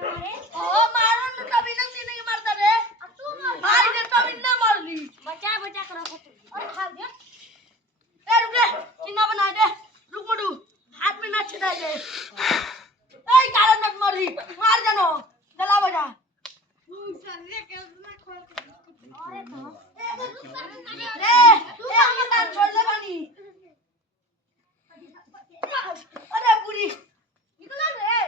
ओ मारो न कभी न सीने के मारता रे मार दे तभी न मारली बचा बचा करो और खा दे ए रुक रे चिन्ना बना दे रुक मडू हाथ में ना छिटा जाए ए काला नट मारी मार जानो गला बजा सर के ना खोल अरे तो रे तू हमर कान छोड़ ले बानी अरे पूरी निकल रे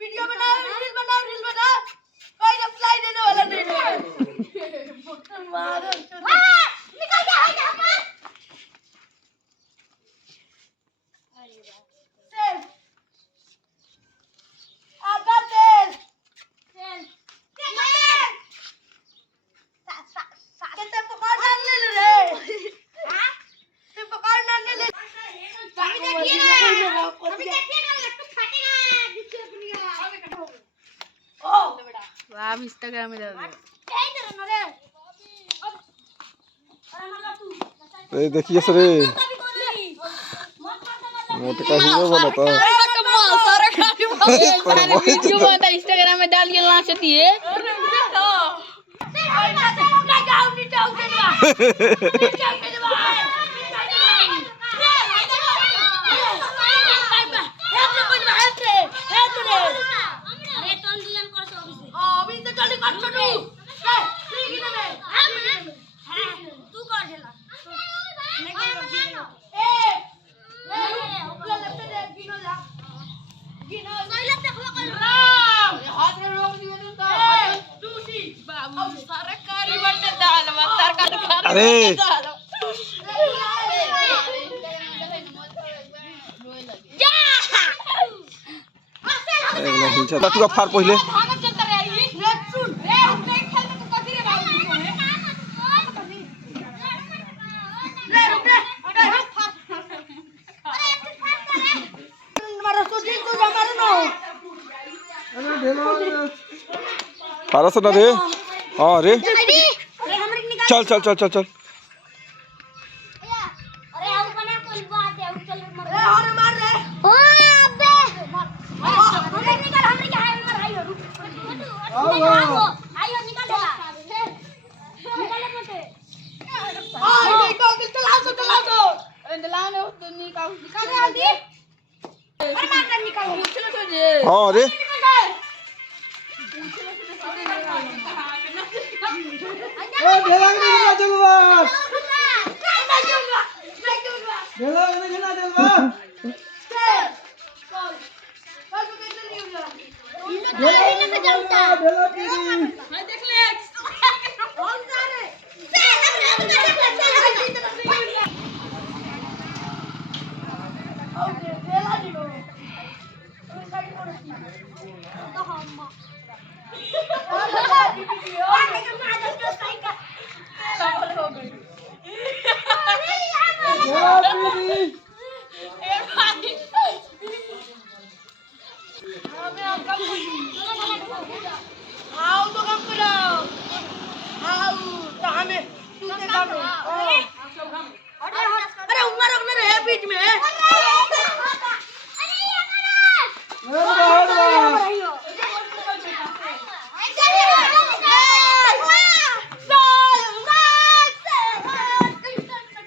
वीडियो बना रील बना कोई रिप्लाई देने वाला नहीं है मारो निकल जा हो जा तेल आधा तेल कितने पकड़ डालने रे हां ते पकड़ डालने ले अभी देखिए ना लट्टू फाटेगा जिससे अपनी आगे कटो ओ वाह इंस्टाग्राम में डाल कहीं दे ना रे अरे ना तू ए देखिए सर मोटका हीरो बनता सारा खाली वीडियो बना इंस्टाग्राम में डालिए नाचती है ना गाँव नहीं जाओ अभी तो जल्दी कर छोटू तू कर झेला हाथ में रोक दिए तुम तो दूसरी बाबू सरकारी बटे डाल मत सरकार अरे एक नहीं चला तू फार पहले भागत चलता रे आई रे सुन रे नहीं खेल में तो कभी रे बाबू रे रुक रे अरे मारो तो जी तू मारो ना पारा से ना रे हां रे अरे हमरे निकाल चल चल चल चल चल अरे हम बना कोई बात है चल मर रे और मार रे ओ अबे हमरे निकाल हमरे के हाय मार आइयो रुक आइयो निकाल देला निकाल मते हां निकाल चलाओ तो अरे दलाव ने तो निकाल निकाल जल्दी अरे मार निकाल चलो तो जे हां रे ओ ढेला के ना चलवा ढेला के ना चलवा ढेला की देख ले अरे उमर रखना रे बीच में अरे